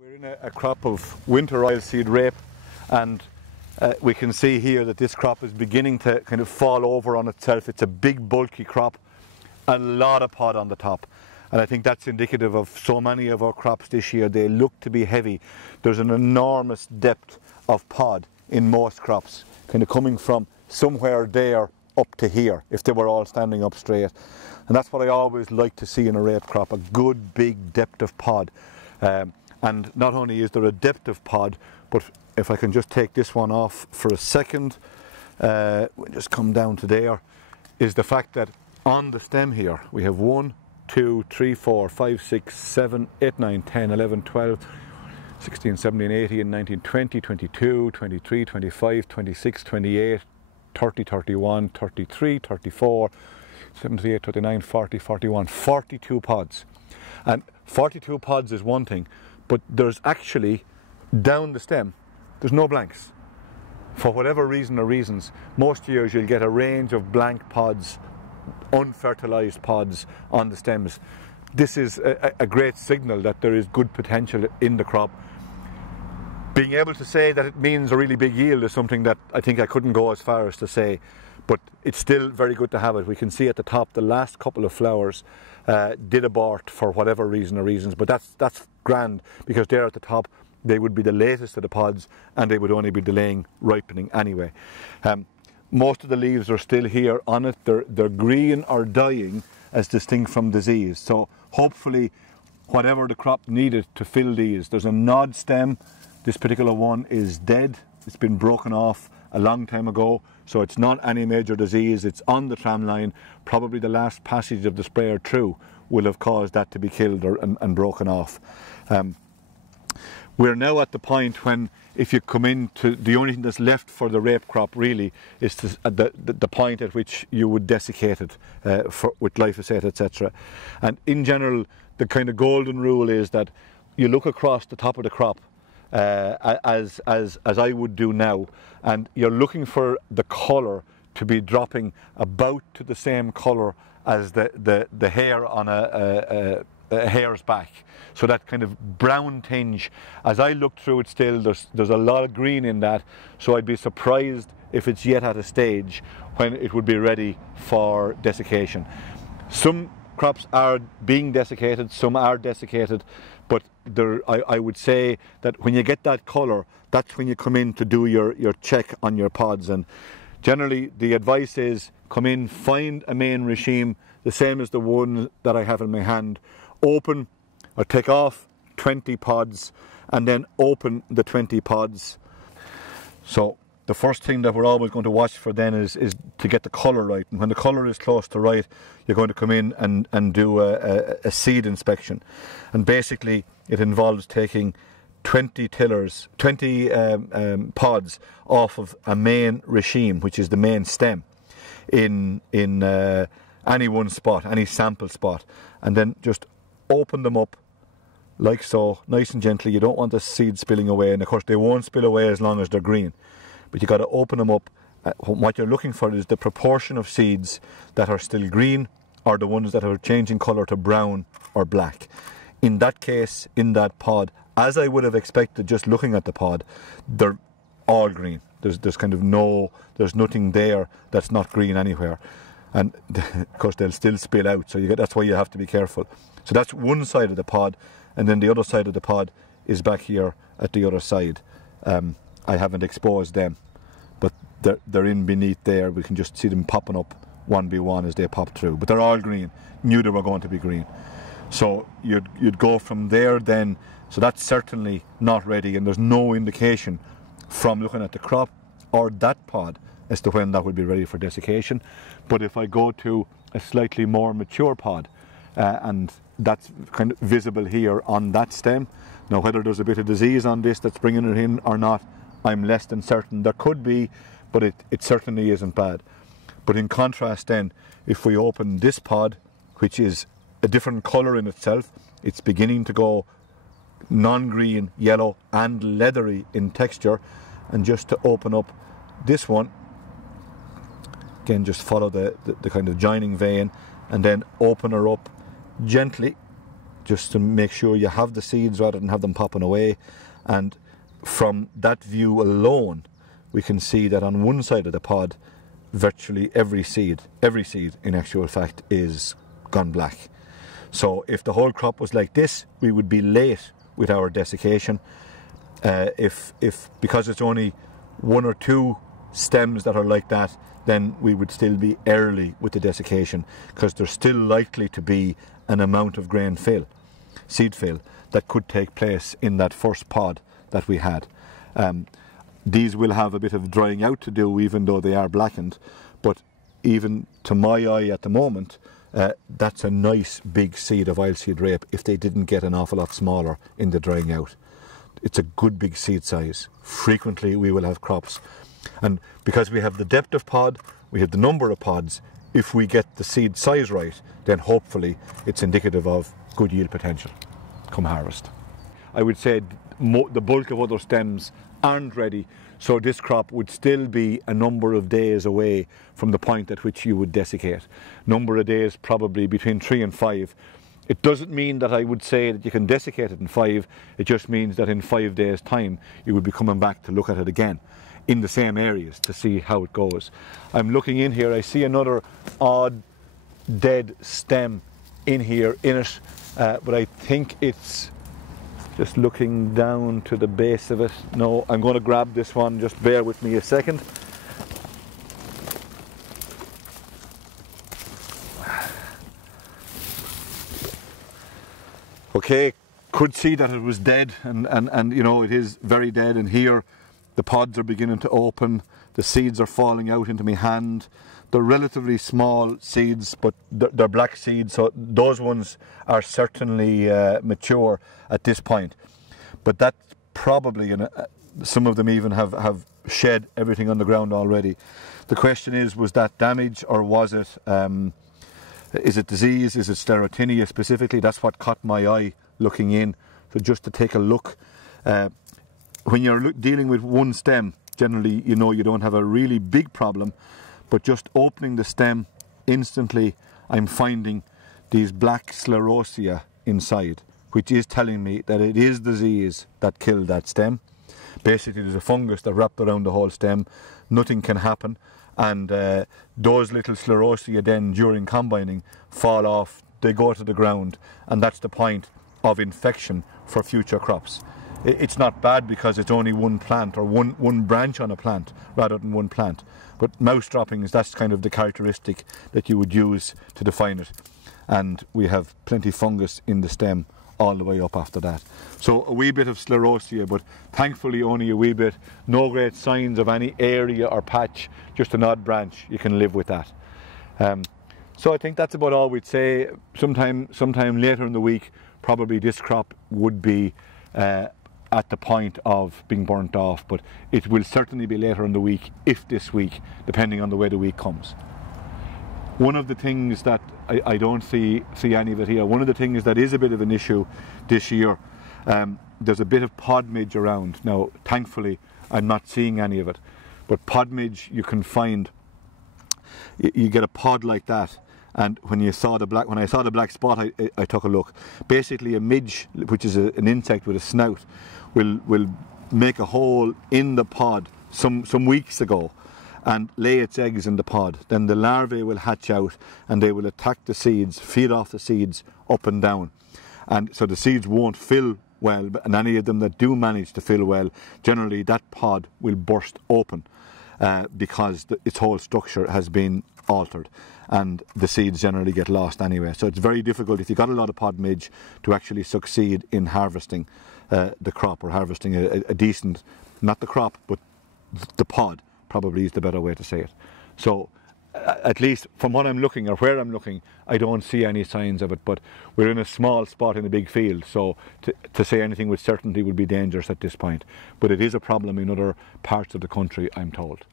We're in a crop of winter oilseed rape, and we can see here that this crop is beginning to kind of fall over on itself. It's a big bulky crop, a lot of pod on the top, and I think that's indicative of so many of our crops this year. They look to be heavy. There's an enormous depth of pod in most crops, kind of coming from somewhere there up to here if they were all standing up straight, and that's what I always like to see in a rape crop, a good big depth of pod. And not only is there a depth of pod, but if I can just take this one off for a second, we'll just come down to there, is the fact that on the stem here we have 1, 2, 3, 4, 5, 6, 7, 8, 9, 10, 11, 12, 16, 17, 18, 19, 20, 22, 23, 25, 26, 28, 30, 31, 33, 34, 78, 39, 40, 41, 42 pods. And 42 pods is one thing, but there's actually, down the stem, there's no blanks. For whatever reason or reasons, most years you'll get a range of blank pods, unfertilized pods on the stems. This is a great signal that there is good potential in the crop. Being able to say that it means a really big yield is something that I think I couldn't go as far as to say, but it's still very good to have it. We can see at the top the last couple of flowers did abort for whatever reason or reasons, but that's grand, because they're at the top, they would be the latest of the pods and they would only be delaying ripening anyway. Most of the leaves are still here on it. They're green or dying as distinct from disease, so hopefully whatever the crop needed to fill these. There's a nod stem. This particular one is dead. It's been broken off a long time ago, so it's not any major disease. It's on the tram line. Probably the last passage of the sprayer through will have caused that to be killed and broken off. We're now at the point when, if you come into, the only thing that's left for the rape crop really is the point at which you would desiccate it with glyphosate, etc. And in general, the kind of golden rule is that you look across the top of the crop, as I would do now, and you're looking for the colour to be dropping about to the same colour as the hair on a hare's back. So that kind of brown tinge. As I look through it still, there's a lot of green in that, so I'd be surprised if it's yet at a stage when it would be ready for desiccation. Some crops are being desiccated, some are desiccated, but I would say that when you get that colour, that's when you come in to do your check on your pods. And generally the advice is, come in, find a main regime, the same as the one that I have in my hand, open or take off 20 pods and then open the 20 pods. So the first thing that we're always going to watch for then is to get the colour right, and when the colour is close to right, you're going to come in and do a seed inspection. And basically it involves taking 20 tillers, 20 pods off of a main regime, which is the main stem, in any one spot, any sample spot, and then just open them up like so, nice and gently. You don't want the seeds spilling away, and of course they won't spill away as long as they're green, but you got to open them up. What you're looking for is the proportion of seeds that are still green or the ones that are changing colour to brown or black. In that case, in that pod, as I would have expected just looking at the pod, they're all green. There's kind of there's nothing there that's not green anywhere. And of course they'll still spill out, so that's why you have to be careful. So that's one side of the pod, and then the other side of the pod is back here at the other side. I haven't exposed them, but they're in beneath there. We can just see them popping up one by one as they pop through, but they're all green. Knew they were going to be green. So you'd go from there then. So that's certainly not ready, and there's no indication from looking at the crop or that pod as to when that would be ready for desiccation. But if I go to a slightly more mature pod, and that's kind of visible here on that stem, now whether there's a bit of disease on this that's bringing it in or not, I'm less than certain. There could be, but it certainly isn't bad. But in contrast then, if we open this pod, which is a different colour in itself, it's beginning to go non-green, yellow and leathery in texture, and just to open up this one, again just follow the kind of joining vein and then open her up gently just to make sure you have the seeds rather than have them popping away. And from that view alone, we can see that on one side of the pod, virtually every seed in actual fact is gone black. So if the whole crop was like this, we would be late with our desiccation. If because it's only 1 or 2 stems that are like that, then we would still be early with the desiccation, because there's still likely to be an amount of grain fill, seed fill, that could take place in that first pod that we had. These will have a bit of drying out to do, even though they are blackened, but even to my eye at the moment, that's a nice big seed of oilseed rape if they didn't get an awful lot smaller in the drying out. It's a good big seed size. Frequently we will have crops, and because we have the depth of pod, we have the number of pods, if we get the seed size right, then hopefully it's indicative of good yield potential come harvest. I would say the bulk of other stems aren't ready, so this crop would still be a number of days away from the point at which you would desiccate. Number of days probably between 3 and 5. It doesn't mean that I would say that you can desiccate it in 5, it just means that in 5 days' time you would be coming back to look at it again in the same areas to see how it goes. I'm looking in here, I see another odd dead stem in here in it, but I think it's just looking down to the base of it. No, I'm going to grab this one, just bear with me a second. Okay, could see that it was dead, and you know, it is very dead, and here the pods are beginning to open, the seeds are falling out into my hand. They're relatively small seeds, but they're black seeds, so those ones are certainly mature at this point. But that's probably, some of them even have shed everything on the ground already. The question is, was that damage, or was it, is it disease, is it Sclerotinia specifically? That's what caught my eye looking in, so just to take a look. When you're dealing with one stem, generally you know you don't have a really big problem, but just opening the stem, instantly I'm finding these black sclerosia inside, which is telling me that it is disease that killed that stem. Basically there's a fungus that wrapped around the whole stem, nothing can happen, and those little sclerosia then during combining fall off, they go to the ground, and that's the point of infection for future crops. It's not bad because it's only one plant, or one branch on a plant rather than one plant. But mouse droppings, that's kind of the characteristic that you would use to define it. And we have plenty of fungus in the stem all the way up after that. So a wee bit of sclerosia, but thankfully only a wee bit. No great signs of any area or patch, just an odd branch. You can live with that. So I think that's about all we'd say. Sometime later in the week, probably this crop would be at the point of being burnt off, but it will certainly be later in the week, if this week, depending on the way the week comes. One of the things that I don't see any of it here, one of the things that is a bit of an issue this year, there's a bit of pod midge around. Now, thankfully, I'm not seeing any of it, but pod midge you can find, you get a pod like that, and when I saw the black spot, I took a look. Basically a midge, which is an insect with a snout, will make a hole in the pod some weeks ago and lay its eggs in the pod. Then the larvae will hatch out and they will attack the seeds, feed off the seeds up and down. And so the seeds won't fill well, and any of them that do manage to fill well, generally that pod will burst open because its whole structure has been altered, and the seeds generally get lost anyway. So it's very difficult, if you've got a lot of pod midge, to actually succeed in harvesting the crop, or harvesting a decent, not the crop, but the pod probably is the better way to say it. So at least from what I'm looking, or where I'm looking, I don't see any signs of it, but we're in a small spot in a big field, so to say anything with certainty would be dangerous at this point. But it is a problem in other parts of the country, I'm told.